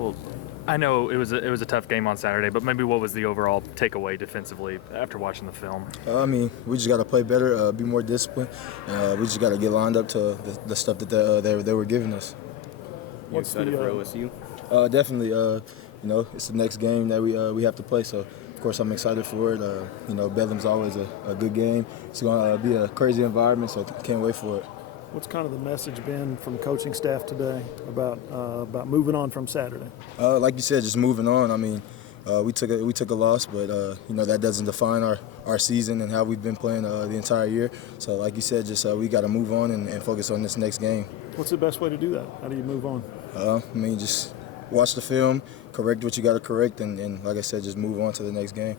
Well, I know it was a tough game on Saturday, but maybe what was the overall takeaway defensively after watching the film? I mean, we just got to play better, be more disciplined. We just got to get lined up to the stuff that they were giving us. You excited for OSU? Definitely. It's the next game that we have to play. So, of course, I'm excited for it. Bedlam's always a good game. It's going to be a crazy environment, so can't wait for it. What's kind of the message been from coaching staff today about moving on from Saturday? Like you said, just moving on. I mean, we took a loss, but that doesn't define our season and how we've been playing the entire year. So, like you said, just we got to move on and focus on this next game. What's the best way to do that? How do you move on? Just watch the film, correct what you got to correct, and like I said, just move on to the next game.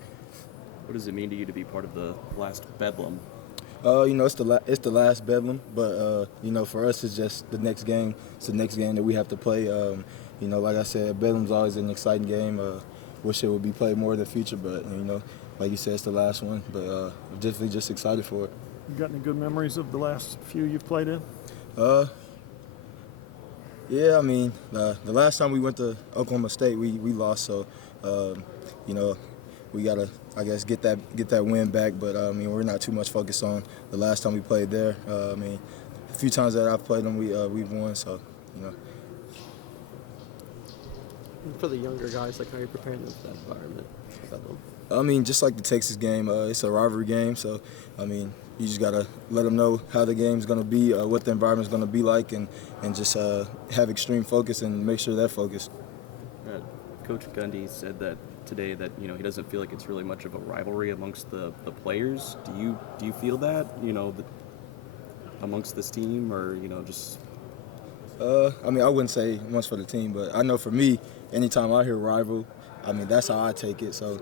What does it mean to you to be part of the last Bedlam? It's the last Bedlam, but for us, it's just the next game. It's the next game that we have to play. Like I said, Bedlam's always an exciting game. Wish it would be played more in the future, but like you said, it's the last one. But I'm definitely just excited for it. You got any good memories of the last few you've played in? Yeah, I mean, the last time we went to Oklahoma State, we lost. So, we gotta, I guess, get that win back. But we're not too much focused on the last time we played there. A few times that I've played them, we've won. So, For the younger guys, like how you're preparing them for that environment? Just like the Texas game, it's a rivalry game. So, you just gotta let them know how the game's gonna be, what the environment's gonna be like, and just have extreme focus and make sure they're focused. Coach Gundy said that today that he doesn't feel like it's really much of a rivalry amongst the players. Do you feel that amongst this team, or just? I wouldn't say much for the team, but I know for me, anytime I hear rival, that's how I take it. So,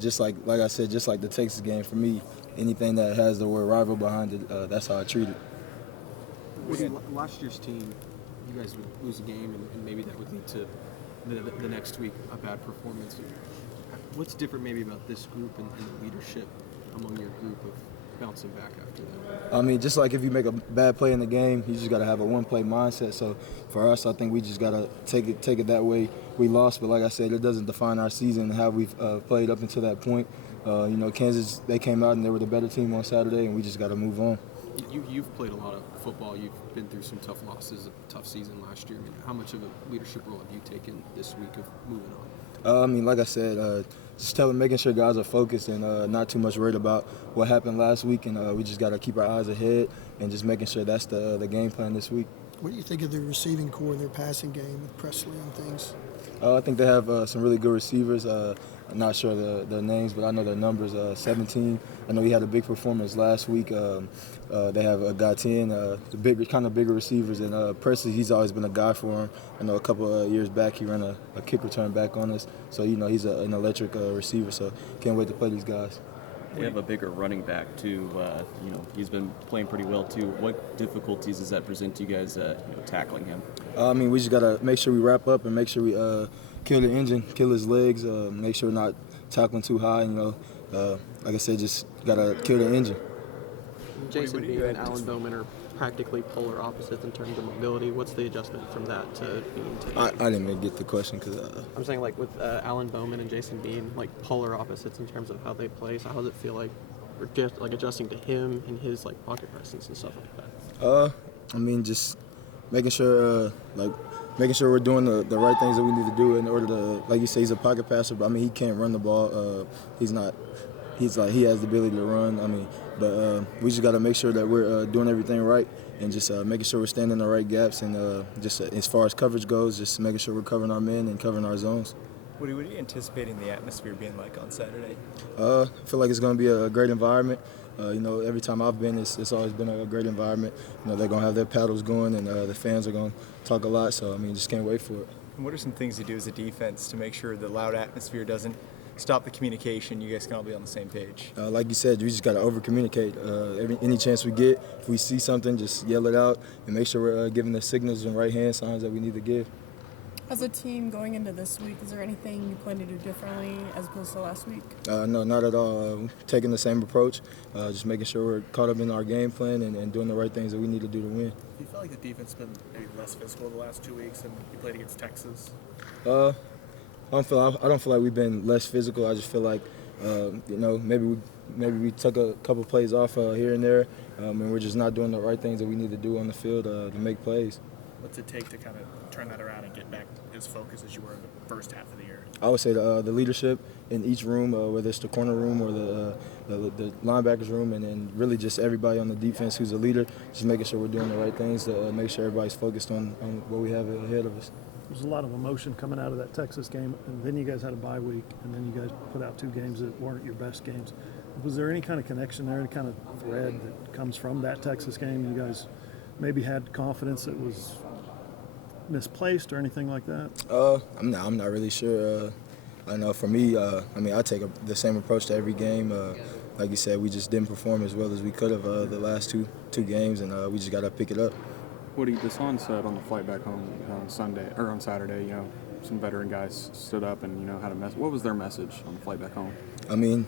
just like I said, just like the Texas game, for me, anything that has the word rival behind it, that's how I treat it. Last year's team, you guys would lose a game, and maybe that would lead to the next week a bad performance. What's different maybe about this group and the leadership among your group of bouncing back after that? Just like if you make a bad play in the game, you just got to have a one-play mindset. So for us, I think we just got to take it that way. We lost, but like I said, it doesn't define our season and how we've played up until that point. Kansas, they came out and they were the better team on Saturday, and we just got to move on. You've played a lot of football. You've been through some tough losses, a tough season last year. How much of a leadership role have you taken this week of moving on? Like I said, just making sure guys are focused and not too much worried about what happened last week, and we just got to keep our eyes ahead and just making sure that's the game plan this week. What do you think of their receiving core, their passing game with Presley and things? I think they have some really good receivers. I'm not sure their names, but I know their numbers. 17. I know he had a big performance last week. They have a guy 10, bigger receivers, and Presley, he's always been a guy for him. I know a couple of years back he ran a kick return back on us, so he's an electric receiver. So can't wait to play these guys. They have a bigger running back too. He's been playing pretty well too. What difficulties does that present to you guys? Tackling him? We just gotta make sure we wrap up and make sure we kill the engine, kill his legs, make sure we're not tackling too high. Like I said, just gotta kill the engine. Jason Bean and Alan Bowman are practically polar opposites in terms of mobility. What's the adjustment from that to Bean? I didn't even get the question because I'm saying like with Alan Bowman and Jason Bean, like polar opposites in terms of how they play. So how does it feel like just like adjusting to him and his like pocket presence and stuff like that? Just making sure we're doing the right things that we need to do in order to, like you say, he's a pocket passer, but he can't run the ball. He has the ability to run. But we just got to make sure that we're doing everything right and just making sure we're standing in the right gaps, and just as far as coverage goes, just making sure we're covering our men and covering our zones. What are you anticipating the atmosphere being like on Saturday? I feel like it's going to be a great environment. Every time I've been, it's always been a great environment. They're going to have their paddles going, and the fans are going to talk a lot. So, just can't wait for it. And what are some things you do as a defense to make sure the loud atmosphere doesn't stop the communication? You guys can all be on the same page. Like you said, we just got to over-communicate. Any chance we get, if we see something, just yell it out and make sure we're giving the signals and right-hand signs that we need to give. As a team going into this week, is there anything you plan to do differently as opposed to last week? No, not at all. Taking the same approach, just making sure we're caught up in our game plan and doing the right things that we need to do to win. Do you feel like the defense has been maybe less physical the last 2 weeks and you played against Texas? I don't feel like we've been less physical. I just feel like maybe we took a couple plays off here and there, and we're just not doing the right things that we need to do on the field to make plays. What's it take to kind of turn that around and get back as focused as you were in the first half of the year? I would say the leadership in each room, whether it's the corner room or the linebackers room, and really just everybody on the defense who's a leader, just making sure we're doing the right things to make sure everybody's focused on what we have ahead of us. There's a lot of emotion coming out of that Texas game, and then you guys had a bye week, and then you guys put out 2 games that weren't your best games. Was there any kind of connection there, any kind of thread that comes from that Texas game? You guys maybe had confidence that was misplaced or anything like that? I'm not really sure. I know for me, I take the same approach to every game. Like you said, we just didn't perform as well as we could have the last two games, and we just got to pick it up. Woody, Deshaun said on the flight back home on Saturday, some veteran guys stood up and, had a message. What was their message on the flight back home?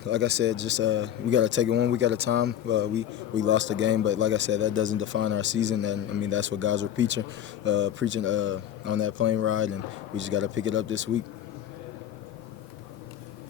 Like I said, just we got to take it 1 week at a time. We lost the game, but like I said, that doesn't define our season. And, that's what guys were preaching on that plane ride, and we just got to pick it up this week.